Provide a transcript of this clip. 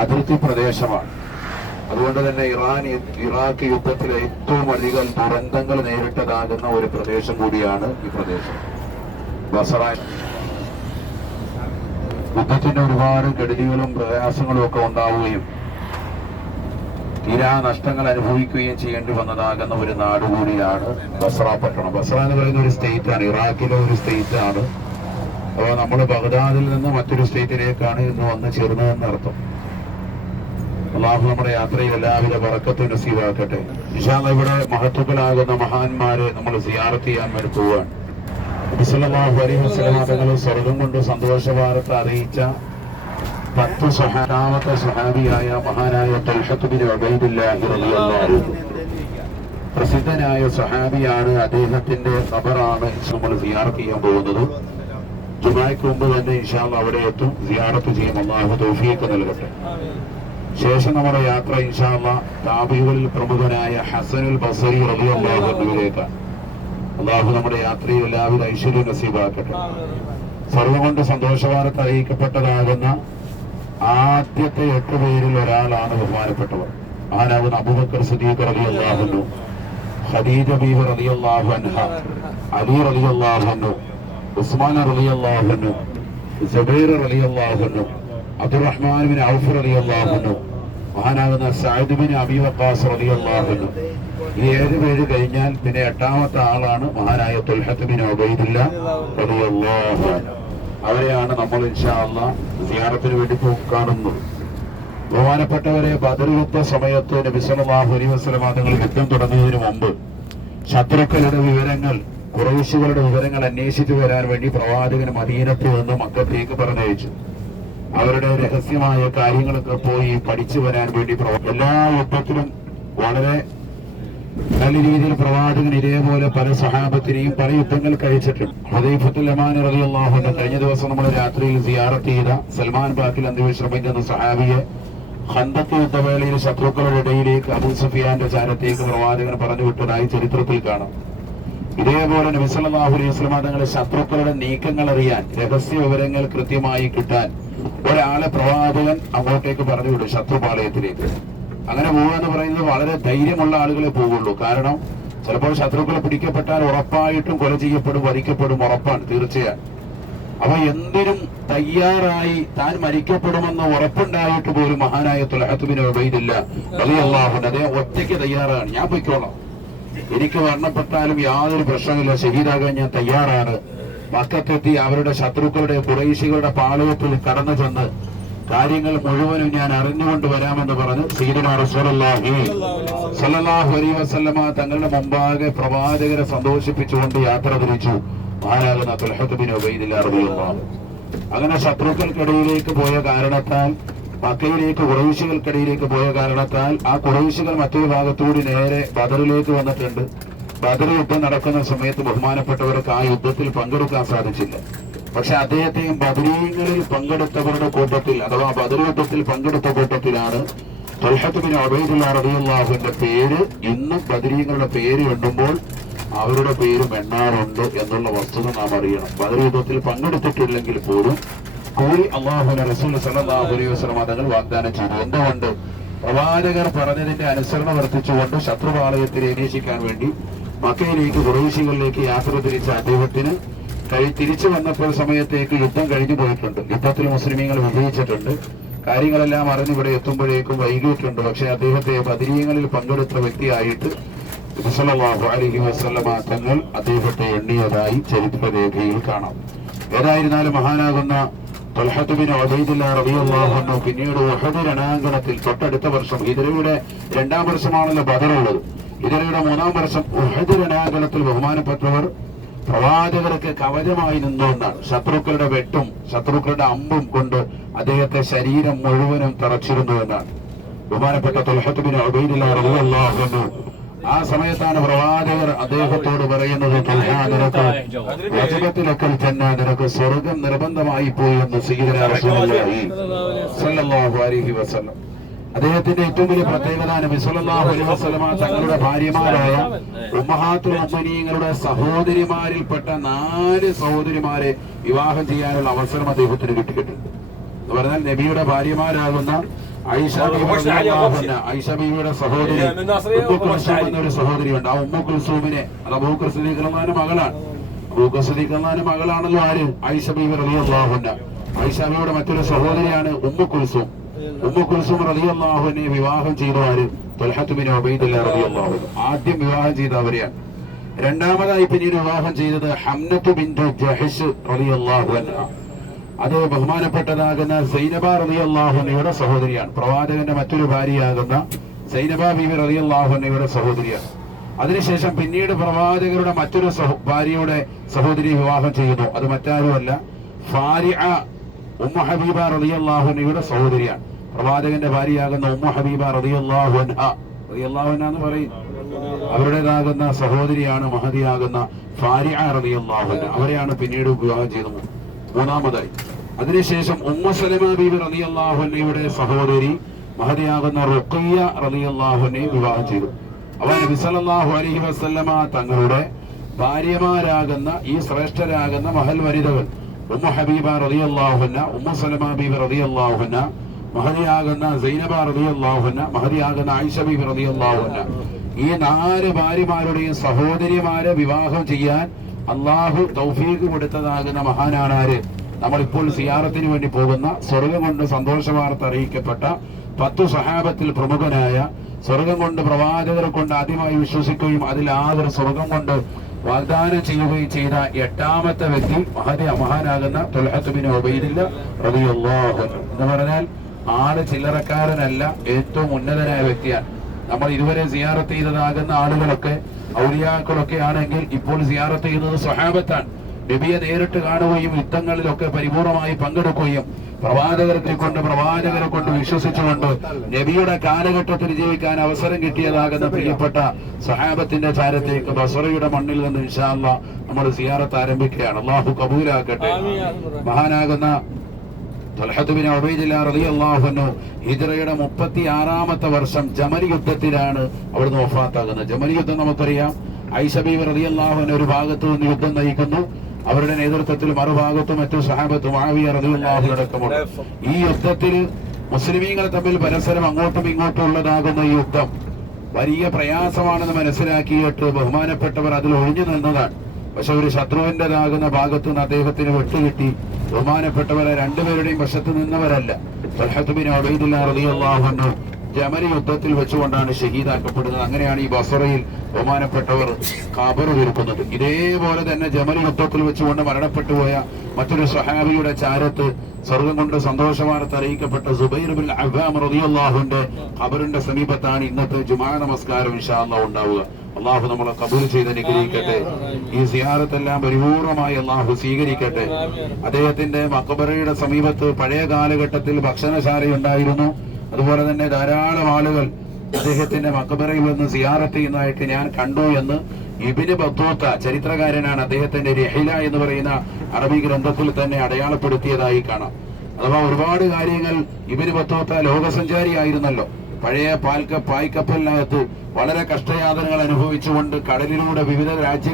അതിർത്തി പ്രദേശമാണ്. അതുകൊണ്ട് തന്നെ ഇറാഖ് യുദ്ധത്തിൽ ഏറ്റവും അധികം ദുരന്തങ്ങൾ നേരിട്ടതാകുന്ന ഒരു പ്രദേശം കൂടിയാണ് ഈ പ്രദേശം. ബസറ യുദ്ധത്തിന്റെ ഒരുപാട് കെടുതികളും പ്രയാസങ്ങളും ഒക്കെ ഉണ്ടാവുകയും തീരാ നഷ്ടങ്ങൾ അനുഭവിക്കുകയും ചെയ്യേണ്ടി വന്നതാകുന്ന ഒരു നാട് കൂടിയാണ് ബസറ പട്ടണം. ബസറ എന്ന് പറയുന്ന ഒരു സ്റ്റേറ്റാണ്, ഇറാഖിലെ ഒരു സ്റ്റേറ്റാണ്. അപ്പോൾ നമ്മൾ ബഗ്ദാദിൽ നിന്ന് മറ്റൊരു സ്റ്റേറ്റിലേക്കാണ് ഇന്ന് വന്ന് ചേർന്നതെന്ന് അർത്ഥം. അള്ളാഹു നമ്മുടെ യാത്രയിൽ എല്ലാവിധ ബറക്കത്തും നസീബാക്കട്ടെ. ഇൻഷാ അല്ലാഹ് ഇവിടെ മഹത്വത്തിലാകുന്ന മഹാന്മാരെ നമ്മൾ സിയാറത്ത് ചെയ്യാൻ വേണ്ടി പോവുകയാണ്. നബി സല്ലല്ലാഹു അലൈഹി വസല്ലം തങ്ങൾ സ്വർഗം കൊണ്ട് സന്തോഷ വാർത്ത അറിയിച്ച 10 സ്വഹാബിയായ മഹാനായ തൽഹത്ത് ബിൻ ഉബൈദില്ലാഹി റളിയല്ലാഹു അൻഹു പ്രസിദ്ധനായ സ്വഹാബിയാണ്. അദ്ദേഹത്തിന്റെ ഖബറാണ് നമ്മൾ സിയാറത്ത് ചെയ്യാൻ പോകുന്നത്. ജുമായ്ക്ക് മുമ്പ് തന്നെ ഇൻഷാ അല്ലാഹ് അവിടെ എത്തും, സിയാറത്ത് ചെയ്യും. അല്ലാഹു തൗഫീഖ് നൽകട്ടെ. ശേഷം നമ്മുടെ യാത്ര ഇൻഷാ അല്ലാഹ് താബികളിൽ പ്രമുഖനായ ഹസനുൽ ബസരി റളിയല്ലാഹു അൻഹുവിലേക്കാണ്. അല്ലാഹു നമ്മുടെ യാത്രയിൽ എല്ലാവിധ ഐശ്വര്യം നസീബാക്കട്ടെ. സർവ്വം കൊണ്ട് സന്തോഷവാർത്ത അറിയിക്കപ്പെട്ടതാകുന്ന ആദ്യത്തെ 8 പേരിൽ ഒരാളാണ് ബഹുമാനപ്പെട്ടവർ. മഹാനാകുന്ന അബൂബക്കർ സിദ്ദീഖ് റളിയല്ലാഹു അൻഹു, ഖദീജ ബീവി റളിയല്ലാഹു അൻഹ, അലി റളിയല്ലാഹു അൻഹു, ഉസ്മാൻ റളിയല്ലാഹു അൻഹു, സുബൈർ റളിയല്ലാഹു അൻഹു, അബ്ദുറഹ്മാൻ ബിൻ ഔഫ് റളിയല്ലാഹു അൻഹു, മഹാനാകുന്ന സഅദ് ബിൻ അബീ വഖാസ് റളിയല്ലാഹു അൻഹു. ഈ 7 പേര് കഴിഞ്ഞാൽ പിന്നെ 8ാമത്തെ ആളാണ് മഹാനായ തൽഹത്ത് ബിൻ ഉബൈദില്ലാഹ് റളിയല്ലാഹു അൻഹു. അവരെയാണ് നമ്മൾ ഇൻഷാ അല്ലാഹ് സിയാറത്തിന് വേണ്ടി കാണുന്നത്. ബഹുമാനപ്പെട്ടവരെ, ബദർ യുദ്ധ സമയത്ത് നബി സല്ലല്ലാഹു അലൈഹി വസല്ലം തങ്ങൾ യുദ്ധം തുടങ്ങുന്നതിന് മുമ്പ് ശത്രുക്കളുടെ വിവരങ്ങൾ, ഖുറൈശികളുടെ വിവരങ്ങൾ അന്വേഷിച്ചു വരാൻ വേണ്ടി പ്രവാചകൻ മദീനത്ത് നിന്ന് മക്കത്തേക്ക് പറഞ്ഞയച്ചു. അവരുടെ രഹസ്യമായ കാര്യങ്ങളൊക്കെ പോയി പഠിച്ചു വരാൻ വേണ്ടി എല്ലാ യുദ്ധത്തിലും വളരെ നല്ല രീതിയിൽ പ്രവാചകൻ ഇതേപോലെ പല സഹാബത്തിനെയും പല യുദ്ധങ്ങൾ കഴിച്ചിട്ടുണ്ട്. ഹുദൈഫത്തുൽ യമാനി റളിയല്ലാഹു അൻഹു കഴിഞ്ഞ ദിവസം നമ്മൾ രാത്രിയിൽ സിയാറത്ത് ചെയ്ത സൽമാൻ ബാക്കിൽ അന്ത്യവിശ്രമിക്കുന്ന എന്ന സഹാബിയെ ഖന്തഖ് യുദ്ധവേളയിൽ ശത്രുക്കളുടെ ഇടയിലേക്ക് അബൂ സുഫിയാന്റെ ചാരത്തേക്ക് പ്രവാചകൻ പറഞ്ഞു വിട്ടതായി ചരിത്രത്തിൽ കാണാം. ഇതേപോലെ നബി സല്ലല്ലാഹു അലൈഹി വസല്ലം തങ്ങളുടെ ശത്രുക്കളുടെ നീക്കങ്ങൾ അറിയാൻ, രഹസ്യ വിവരങ്ങൾ കൃത്യമായി കിട്ടാൻ ഒരാളെ പ്രവാചകൻ അങ്ങോട്ടേക്ക് പറഞ്ഞു വിടും, ശത്രുപാളയത്തിലേക്ക്. അങ്ങനെ പോകുക എന്ന് പറയുന്നത് വളരെ ധൈര്യമുള്ള ആളുകളെ പോകുള്ളൂ. കാരണം ചിലപ്പോൾ ശത്രുക്കളെ പിടിക്കപ്പെട്ടാൽ ഉറപ്പായിട്ടും കൊല ചെയ്യപ്പെടും, വധിക്കപ്പെടും, ഉറപ്പാണ്, തീർച്ചയാണ്. അപ്പൊ എന്തിനും തയ്യാറായി താൻ മരിക്കപ്പെടുമെന്ന് ഉറപ്പുണ്ടായിട്ട് പോലും മഹാനായ തൽഹത്ത് ബിൻ ഉബൈദില്ലാഹ് റളിയല്ലാഹു അൻഹു അദ്ദേഹം ഒറ്റയ്ക്ക് തയ്യാറാണ്. ഞാൻ പൊയ്ക്കോളാം, എനിക്ക് മരണപ്പെട്ടാലും യാതൊരു പ്രശ്നമില്ല, ഷഹീദാകാൻ ഞാൻ തയ്യാറാണ്. മക്കത്തെത്തി അവരുടെ ശത്രുക്കളുടെ ഖുറൈശികളുടെ പാളയത്തിൽ കടന്നു ചെന്ന് കാര്യങ്ങൾ മുഴുവനും ഞാൻ അറിഞ്ഞുകൊണ്ട് വരാമെന്ന് പറഞ്ഞ് സയ്യിദുനാ റസൂലുള്ളാഹി സ്വല്ലല്ലാഹു അലൈഹി വസല്ലമ തങ്ങളുടെ മുമ്പാകെ പ്രവാചകരെ സന്തോഷിപ്പിച്ചുകൊണ്ട് യാത്ര തിരിച്ചു മഹാനാകുന്ന തൽഹത്ത് ബിൻ ഉബൈദില്ലാഹ് റളിയല്ലാഹു. അങ്ങനെ ശത്രുക്കൾക്കിടയിലേക്ക് പോയ കാരണത്താൽ, മക്കയിലേക്ക് ഖുറൈശികൾക്കിടയിലേക്ക് പോയ കാരണത്താൽ ആ ഖുറൈശികൾ മറ്റൊരു ഭാഗത്തൂടി നേരെ ബദറിലേക്ക് വന്നിട്ടുണ്ട്. ബദർ യുദ്ധം നടക്കുന്ന സമയത്ത് ബഹുമാനപ്പെട്ടവർക്ക് ആ യുദ്ധത്തിൽ പങ്കെടുക്കാൻ സാധിച്ചില്ല. പക്ഷെ അദ്ദേഹത്തെയും ബദരീങ്ങളിൽ പങ്കെടുത്തവരുടെ കൂട്ടത്തിൽ, അഥവാ ബദർ യുദ്ധത്തിൽ പങ്കെടുത്ത കൂട്ടത്തിലാണ് തൽഹത്ത് ബിൻ ഉബൈദില്ലാഹ് റളിയല്ലാഹുവിന്റെ പേര്. ഇന്നും ബദരീങ്ങളുടെ പേര് എണ്ണുമ്പോൾ അവരുടെ പേരും എണ്ണാറുണ്ട് എന്നുള്ള വസ്തുത നാം അറിയണം. ബദർ യുദ്ധത്തിൽ പങ്കെടുത്തിട്ടില്ലെങ്കിൽ പോലും കൂലി അല്ലാഹുവിന്റെ റസൂൽ സല്ലല്ലാഹു അലൈഹി വസല്ലം തങ്ങൾ വാഗ്ദാനം ചെയ്തു. എന്തുകൊണ്ട്? പ്രവാചകർ പറഞ്ഞതിന്റെ അനുസരണം വർദ്ധിച്ചുകൊണ്ട് ശത്രുപാളയത്തിൽ അന്വേഷിക്കാൻ വേണ്ടി മക്കയിലേക്ക് ഖുറൈശികളിലേക്ക് യാത്ര തിരിച്ച അദ്ദേഹത്തിന് തിരിച്ചു വന്നപ്പോൾ സമയത്തേക്ക് യുദ്ധം കഴിഞ്ഞു പോയിട്ടുണ്ട്. യുദ്ധത്തിൽ മുസ്ലിമീങ്ങൾ വിജയിച്ചിട്ടുണ്ട്. കാര്യങ്ങളെല്ലാം അറിഞ്ഞിവിടെ എത്തുമ്പോഴേക്കും വൈകിയിട്ടുണ്ട്. പക്ഷെ അദ്ദേഹത്തെ ബദരീങ്ങളിൽ പങ്കെടുത്ത വ്യക്തിയായിട്ട് നബി സല്ലല്ലാഹു അലൈഹി വസല്ലം തങ്ങൾ അദ്ദേഹത്തെ എണ്ണിയതായി ചരിത്രരേഖയിൽ കാണാം. ഏതായിരുന്നാലും മഹാനാകുന്ന തൽഹത്ത് ബിൻ ഉബൈദില്ലാഹ് റളിയല്ലാഹു അൻഹു പിന്നീട് ഉഹദ് രണാങ്കണത്തിൽ തൊട്ടടുത്ത വർഷം, ഹിജ്റയുടെ 2ാം വർഷമാണല്ലോ ബദർ ഉള്ളത്, ഹിജ്റയുടെ 3ാം വർഷം ഉഹദ് രണാങ്കണത്തിൽ ബഹുമാനപ്പെട്ടവർ പ്രവാചകർക്ക് കവചമായി നിന്നു എന്നാണ്. ശത്രുക്കളുടെ വെട്ടും ശത്രുക്കളുടെ അമ്പും കൊണ്ട് അദ്ദേഹത്തെ ശരീരം മുഴുവനും തറച്ചിരുന്നു എന്നാണ് ബഹുമാനപ്പെട്ട തൽഹത്ത് ബിൻ ഉബൈദില്ലാഹ് റളിയല്ലാഹു അൻഹു. ആ സമയത്താണ് പ്രവാചകർ അദ്ദേഹത്തോട് പറയുന്നത്, നിനക്ക് സ്വർഗം നിർബന്ധമായി പോയി എന്ന് സയ്യിദുനാ റസൂലുള്ളാഹി സ്വല്ലല്ലാഹു അലൈഹി വസല്ലം. അദ്ദേഹത്തിന്റെ ഏറ്റവും വലിയ പ്രത്യേകത നബി സല്ലല്ലാഹു അലൈഹി വസല്ലമ തങ്ങളുടെ ഭാര്യമാരായ ഉമ്മഹാത്തുൽ മുഅ്മിനീങ്ങളുടെ സഹോദരിമാരിൽപ്പെട്ട 4 സഹോദരിമാരെ വിവാഹം ചെയ്യാനുള്ള അവസരം അദ്ദേഹത്തിന് കിട്ടിയിട്ടുണ്ട്. എന്ന് പറഞ്ഞാൽ നബിയുടെ ഭാര്യമാരാകുന്ന ഐഷ ബീവിയുടെ സഹോദരി ഉമ്മു കുൽസൂം എന്നൊരു സഹോദരിയുണ്ട്. ആ ഉമ്മു കുൽസൂമിനെ അത് അബൂബക്കർ സിദ്ദീഖ് റളിയല്ലാഹുവിന്റെ മകളാണ്. അബൂബക്കർ സിദ്ദീഖ് റളിയല്ലാഹുവിന്റെ മകളാണല്ലോ ആര്? ഐഷ ബീവി റളിയല്ലാഹു അൻഹ. ഐഷ ബീവിയുടെ മറ്റൊരു സഹോദരിയാണ് ഉമ്മു കുൽസൂം. ഉമ്മു കുൽസൂം റളിയല്ലാഹു അൻഹയെ വിവാഹം ചെയ്ത ആര്? ത്വൽഹത്ത് ബിൻ ഉബൈദില്ലാഹ് റളിയല്ലാഹു അൻഹു. ആദ്യം വിവാഹം ചെയ്ത അവരെയാണ്. രണ്ടാമതായി പിന്നീട് വിവാഹം ചെയ്തത് ഹംനത്തു ബിൻതു ജഹ്ഷ് റളിയല്ലാഹു അൻഹ. അത് ബഹുമാനപ്പെട്ടതാകുന്ന സൈനബ റളിയല്ലാഹു അൻഹയുടെ സഹോദരിയാണ്. പ്രവാചകന്റെ മറ്റൊരു ഭാര്യയാകുന്ന സൈനബ ബീവി റളിയല്ലാഹു അൻഹയുടെ സഹോദരിയാണ്. അതിനുശേഷം പിന്നീട് പ്രവാചകരുടെ മറ്റൊരു ഭാര്യയുടെ സഹോദരി വിവാഹം ചെയ്യുന്നു. അത് മറ്റാരുമല്ല, ഫാരിഅ ഉമ്മു ഹബീബ റളിയല്ലാഹു അൻഹയുടെ സഹോദരിയാണ്. പ്രവാചകന്റെ ഭാര്യയാകുന്ന ഉമ്മു ഹബീബ റളിയല്ലാഹു അൻഹ എന്ന് പറയും. അവരുടേതാകുന്ന സഹോദരിയാണ് മഹദിയാകുന്ന ഫാരിഅ റളിയല്ലാഹു അൻഹ. അവരെയാണ് പിന്നീട് വിവാഹം ചെയ്തത് മൂന്നാമതായി. അതിനുശേഷം ഉമ്മു സലമ ബീവി റളിയല്ലാഹു അൻഹയുടെ സഹോദരി മഹദിയാകുന്ന റുഖിയ്യ റളിയല്ലാഹു അൻഹയെ വിവാഹം ചെയ്തു. അവർ നബി സല്ലല്ലാഹു അലൈഹി വസല്ലമ തങ്ങളുടെ ഭാര്യമാരാകുന്ന ഈ ശ്രേഷ്ഠരാകുന്ന മഹൽ വനിതകൾ ഉമ്മു ഹബീബ റളിയല്ലാഹു അൻഹ, ഉമ്മു സലമ ബീവി റളിയല്ലാഹു അൻഹ, മഹദിയാകുന്ന സൈനബ റളിയല്ലാഹു അൻഹ, മഹദിയാകുന്ന ആയിഷ ബീവി റളിയല്ലാഹു അൻഹ, ഈ 4 ഭാര്യമാരുടെയും സഹോദരിമാരെ വിവാഹം ചെയ്യാൻ അള്ളാഹു തൗഫീഖ് കൊടുത്തതാകുന്ന മഹാനാണ് ആര്? നമ്മളിപ്പോൾ സിയാറത്തിന് വേണ്ടി പോകുന്ന സ്വർഗം കൊണ്ട് സന്തോഷ വാർത്ത അറിയിക്കപ്പെട്ട 10 സഹാബത്തിൽ പ്രമുഖനായ, സ്വർഗം കൊണ്ട് പ്രവാചകരെ കൊണ്ട് ആദ്യമായി വിശ്വസിക്കുകയും അതിൽ ആദർ സ്വർഗം കൊണ്ട് വാഗ്ദാനം ചെയ്യുകയും ചെയ്ത 8ാമത്തെ വ്യക്തി മഹാനാകുന്ന ത്വൽഹത്ത് ബിൻ ഉബൈദില്ലാഹ് റളിയല്ലാഹു അൻഹു. എന്ന് പറഞ്ഞാൽ ആള് ചില്ലറക്കാരനല്ല, ഏറ്റവും ഉന്നതനായ വ്യക്തിയാണ്. നമ്മൾ ഇതുവരെ സിയാറത്ത് ചെയ്തതാകുന്ന ആളുകളൊക്കെ ഔലിയാക്കളൊക്കെ ആണെങ്കിൽ ഇപ്പോൾ സിയാറത്ത് ചെയ്യുന്നത് സ്വഹാബത്താണ്. നബിയെ നേരിട്ട് കാണുകയും യുദ്ധങ്ങളിലൊക്കെ പരിപൂർണമായി പങ്കെടുക്കുകയും പ്രവാചകരെ കൊണ്ട് വിശ്വസിച്ചുകൊണ്ട് നബിയുടെ കാലഘട്ടത്തിൽ ജീവിക്കാൻ അവസരം കിട്ടിയതാകുന്ന പ്രിയപ്പെട്ട സ്വഹാബത്തിന്റെ ചാരത്തേക്ക് ബസ്റയുടെ മണ്ണിൽ നിന്ന് ഇൻഷാ അല്ലാഹ് നമ്മൾ സിയാറത്ത് ആരംഭിക്കുകയാണ്. അല്ലാഹു കബൂലാക്കട്ടെ. മഹാനാകുന്ന ത്വൽഹത്ത് ബിൻ ഉബൈദില്ലാഹ് റളിയല്ലാഹു അൻഹു ഹിജ്റയുടെ 36ാമത്തെ വർഷം ജമൽ യുദ്ധത്തിലാണ് അവിടുന്ന് വഫാത്താകുന്നത്. ജമൽ യുദ്ധം നമുക്കറിയാം. ഐഷ ബീവി റളിയല്ലാഹു അൻഹ ഒരു ഭാഗത്ത് നിന്ന് യുദ്ധം നയിക്കുന്നു. അവരുടെ നേതൃത്വത്തിൽ മറുഭാഗത്ത് മറ്റു സഹാബത്ത് മുആവിയ റളിയല്ലാഹു അടക്കമുണ്ട്. ഈ യുദ്ധത്തിൽ മുസ്ലിമീങ്ങൾ തമ്മിൽ പരസ്പരം അങ്ങോട്ടും ഇങ്ങോട്ടും ഉള്ളതാകുന്ന ഈ യുദ്ധം വലിയ പ്രയാസമാണെന്ന് മനസ്സിലാക്കിയിട്ട് ബഹുമാനപ്പെട്ടവർ അതിൽ ഒഴിഞ്ഞു നിന്നതാണ്. പക്ഷെ ഒരു ശത്രുവിൻ്റെതാകുന്ന ഭാഗത്തു നിന്ന് അദ്ദേഹത്തിന് വെട്ടുകിട്ടി. ബഹുമാനപ്പെട്ടവരെ രണ്ടുപേരുടെയും വശത്ത് നിന്നവരല്ല. ത്വൽഹത്ത് ബിൻ ഉബൈദില്ലാഹ് റളിയല്ലാഹു അൻഹു ജമൽ യുദ്ധത്തിൽ വെച്ചുകൊണ്ടാണ് ഷഹീദാക്കപ്പെടുന്നത്. അങ്ങനെയാണ് ഈ ബസ്റയിൽ ബഹുമാനപ്പെട്ടവർ ഖബർ ഒരുക്കുന്നത്. ഇതേപോലെ തന്നെ ജമൽ യുദ്ധത്തിൽ വെച്ചുകൊണ്ട് മരണപ്പെട്ടുപോയ മറ്റൊരു സ്വഹാബിയുടെ ചാരത്ത് സ്വർഗം കൊണ്ട് സന്തോഷ വാർത്ത അറിയിക്കപ്പെട്ട സുബൈർ ബിൻ അവ്വാം റളിയല്ലാഹു അൻഹുവിന്റെ ഖബറിന്റെ സമീപത്താണ് ഇന്നത്തെ ജുമാ നമസ്കാരം ഇൻഷാ അല്ലാഹ് ഉണ്ടാവുക. അള്ളാഹു നമ്മളെ കബൂൽ ചെയ്ത് അനുഗ്രഹിക്കട്ടെ. ഈ സിയാറത്തെല്ലാം പരിപൂർണമായി അള്ളാഹു സ്വീകരിക്കട്ടെ. അദ്ദേഹത്തിന്റെ മഖബറയുടെ സമീപത്ത് പഴയ കാലഘട്ടത്തിൽ ഭക്ഷണശാലയുണ്ടായിരുന്നു. അതുപോലെ തന്നെ ധാരാളം ആളുകൾ അദ്ദേഹത്തിന്റെ മഖബറയിൽ നിന്ന് സിയാറത്ത് ചെയ്യുന്നതായിട്ട് ഞാൻ കണ്ടു എന്ന് ഇബ്നു ബത്തൂത്ത ചരിത്രകാരനാണ് അദ്ദേഹത്തിന്റെ രഹില എന്ന് പറയുന്ന അറബി ഗ്രന്ഥത്തിൽ തന്നെ അടയാളപ്പെടുത്തിയതായി കാണാം. അഥവാ ഒരുപാട് കാര്യങ്ങൾ ഇബ്നു ബത്തൂത്ത ലോകസഞ്ചാരിയായിരുന്നല്ലോ. പഴയ പായ്ക്കപ്പലിനകത്ത് വളരെ കഷ്ടയാതനകൾ അനുഭവിച്ചുകൊണ്ട് കടലിലൂടെ വിവിധ രാജ്യങ്ങൾ